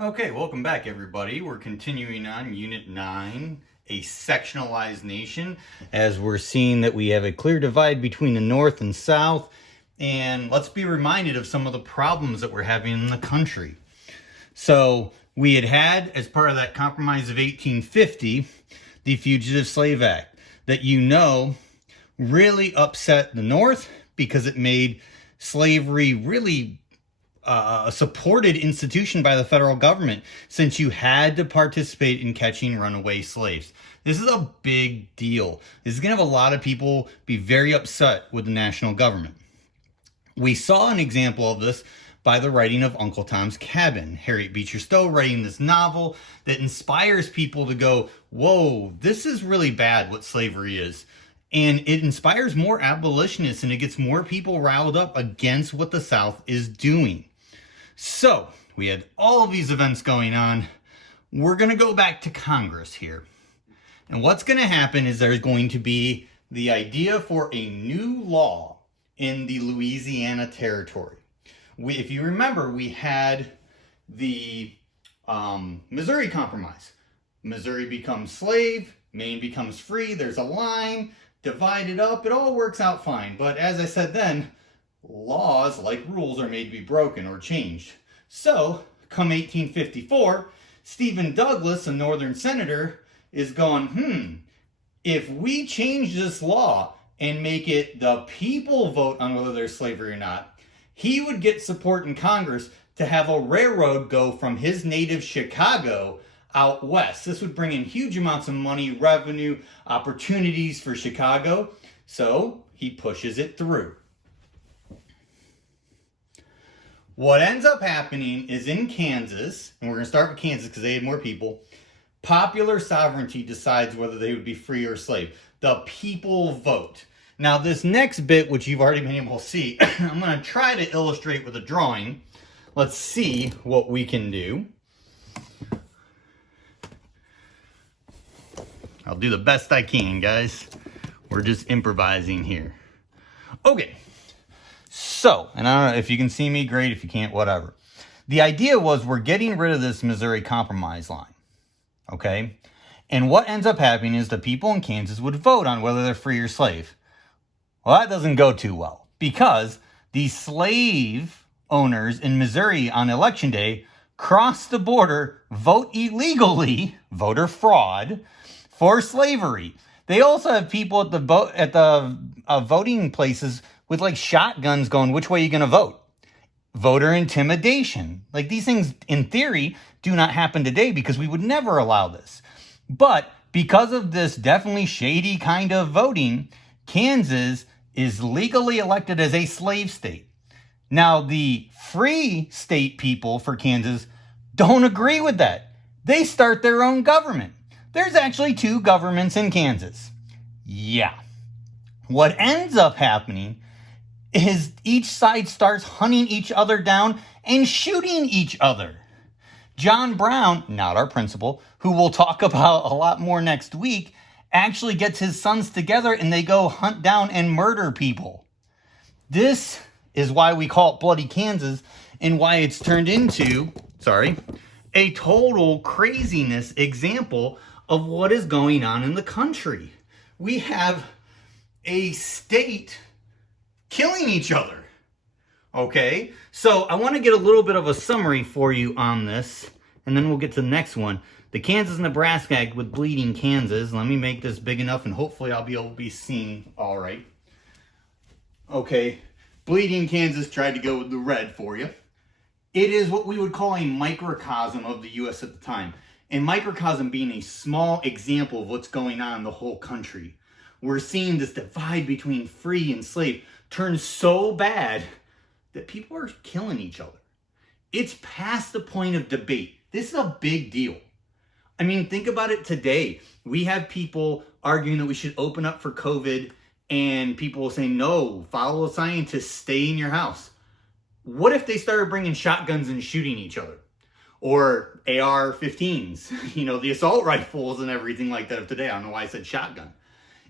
Okay, welcome back everybody. We're continuing on Unit 9, a sectionalized nation, as we're seeing that we have a clear divide between the North and South, and let's be reminded of some of the problems that we're having in the country. So we had, as part of that Compromise of 1850, the Fugitive Slave Act, that really upset the North because it made slavery really a supported institution by the federal government, since you had to participate in catching runaway slaves. This is a big deal. This is going to have a lot of people be very upset with the national government. We saw an example of this by the writing of Uncle Tom's Cabin. Harriet Beecher Stowe writing this novel that inspires people to go, whoa, this is really bad what slavery is. And it inspires more abolitionists, and it gets more people riled up against what the South is doing. So we had all of these events going on. We're going to go back to Congress here. And what's going to happen is there's going to be the idea for a new law in the Louisiana Territory. If you remember, we had the Missouri Compromise. Missouri becomes slave, Maine becomes free, there's a line, divided up, it all works out fine. But as I said then, laws, like rules, are made to be broken or changed. So, come 1854, Stephen Douglas, a northern senator, is going, if we change this law and make it the people vote on whether there's slavery or not, he would get support in Congress to have a railroad go from his native Chicago out west. This would bring in huge amounts of money, revenue, opportunities for Chicago. So, he pushes it through. What ends up happening is in Kansas, and we're going to start with Kansas because they had more people, popular sovereignty decides whether they would be free or slave. The people vote. Now this next bit, which you've already been able to see, I'm going to try to illustrate with a drawing. Let's see what we can do. I'll do the best I can, guys. We're just improvising here. Okay. So, and I don't know if you can see me, great. If you can't, whatever. The idea was we're getting rid of this Missouri Compromise line, okay? And what ends up happening is the people in Kansas would vote on whether they're free or slave. Well, that doesn't go too well because the slave owners in Missouri on election day cross the border, vote illegally, voter fraud, for slavery. They also have people at the voting places with like shotguns going, which way are you going to vote? Voter intimidation. Like these things, in theory, do not happen today because we would never allow this. But because of this definitely shady kind of voting, Kansas is legally elected as a slave state. Now, the free state people for Kansas don't agree with that. They start their own government. There's actually two governments in Kansas. Yeah. What ends up happening is each side starts hunting each other down and shooting each other. John Brown, not our principal, who we'll talk about a lot more next week, actually gets his sons together and they go hunt down and murder people. This is why we call it Bloody Kansas and why it's turned into, a total craziness example of what is going on in the country. We have a state killing each other. Okay, so I want to get a little bit of a summary for you on this, and then we'll get to the next one. The Kansas-Nebraska Act with Bleeding Kansas. Let me make this big enough, and hopefully I'll be able to be seen all right. Okay, Bleeding Kansas tried to go with the red for you. It is what we would call a microcosm of the U.S. at the time. And microcosm being a small example of what's going on in the whole country. We're seeing this divide between free and slave turn so bad that people are killing each other. It's past the point of debate. This is a big deal. I mean, think about it today. We have people arguing that we should open up for COVID, and people will say, no, follow the scientists, stay in your house. What if they started bringing shotguns and shooting each other? Or AR-15s, the assault rifles and everything like that of today. I don't know why I said shotgun.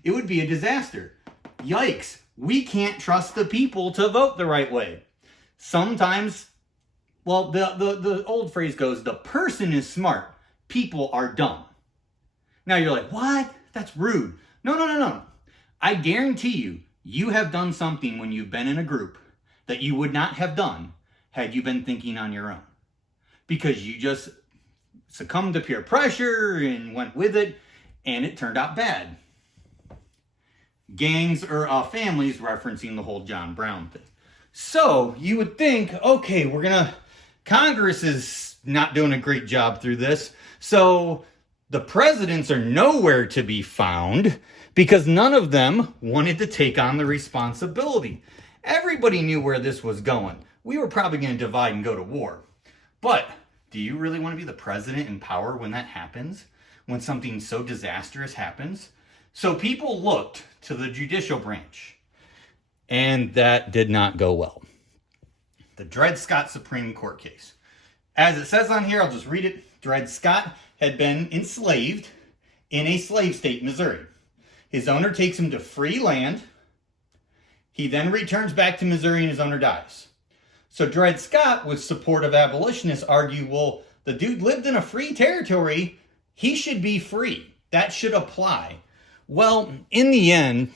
It would be a disaster. Yikes. We can't trust the people to vote the right way. Sometimes Well, the old phrase goes, the person is smart, people are dumb. Now you're like, what? That's rude. No. I guarantee you, you have done something when you've been in a group that you would not have done had you been thinking on your own. Because you just succumbed to peer pressure and went with it, and it turned out bad. Gangs or families referencing the whole John Brown thing. So you would think, okay, Congress is not doing a great job through this. So the presidents are nowhere to be found because none of them wanted to take on the responsibility. Everybody knew where this was going. We were probably going to divide and go to war. But do you really want to be the president in power when that happens? When something so disastrous happens? So people looked to the judicial branch. And that did not go well. The Dred Scott Supreme Court case. As it says on here, I'll just read it. Dred Scott had been enslaved in a slave state, Missouri. His owner takes him to free land. He then returns back to Missouri and his owner dies. So Dred Scott, with support of abolitionists, argue, well, the dude lived in a free territory. He should be free. That should apply. Well, in the end,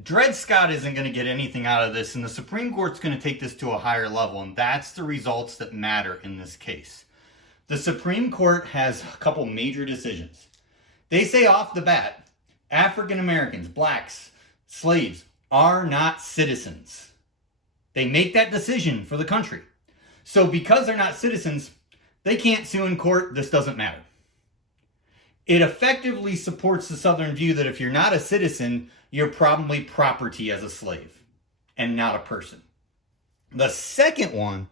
Dred Scott isn't going to get anything out of this, and the Supreme Court's going to take this to a higher level, and that's the results that matter in this case. The Supreme Court has a couple major decisions. They say off the bat, African Americans, blacks, slaves are not citizens. They make that decision for the country. So because they're not citizens, they can't sue in court. This doesn't matter. It effectively supports the Southern view that if you're not a citizen, you're probably property as a slave and not a person. The second one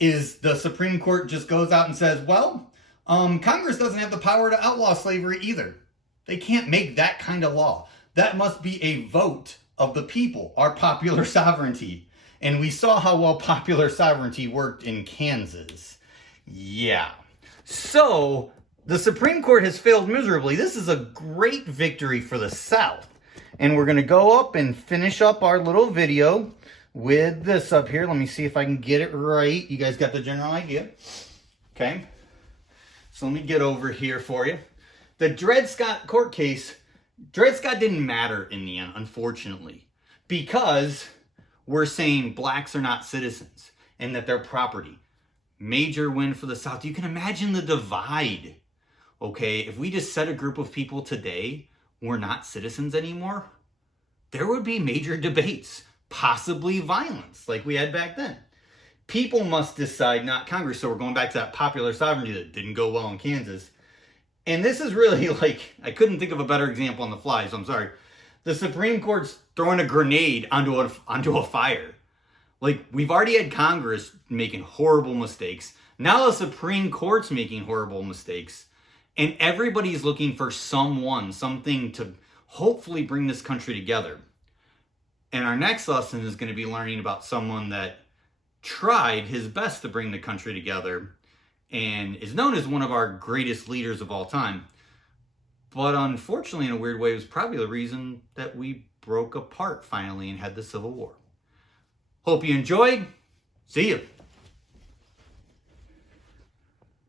is the Supreme Court just goes out and says, well, Congress doesn't have the power to outlaw slavery either. They can't make that kind of law. That must be a vote of the people, our popular sovereignty. And we saw how well popular sovereignty worked in Kansas. Yeah. So the Supreme Court has failed miserably. This is a great victory for the South. And we're going to go up and finish up our little video with this up here. Let me see if I can get it right. You guys got the general idea? Okay. So let me get over here for you. The Dred Scott court case, Dred Scott didn't matter in the end, unfortunately, because we're saying blacks are not citizens and that they're property. Major win for the South. You can imagine the divide. Okay, if we just said a group of people today were not citizens anymore, there would be major debates, possibly violence like we had back then. People must decide, not Congress. So we're going back to that popular sovereignty that didn't go well in Kansas. And this is really like, I couldn't think of a better example on the fly, so I'm sorry. The Supreme Court's throwing a grenade onto a fire. Like, we've already had Congress making horrible mistakes. Now the Supreme Court's making horrible mistakes. And everybody's looking for something to hopefully bring this country together. And our next lesson is going to be learning about someone that tried his best to bring the country together and is known as one of our greatest leaders of all time. But unfortunately, in a weird way, it was probably the reason that we broke apart finally and had the Civil War. Hope you enjoyed. See you.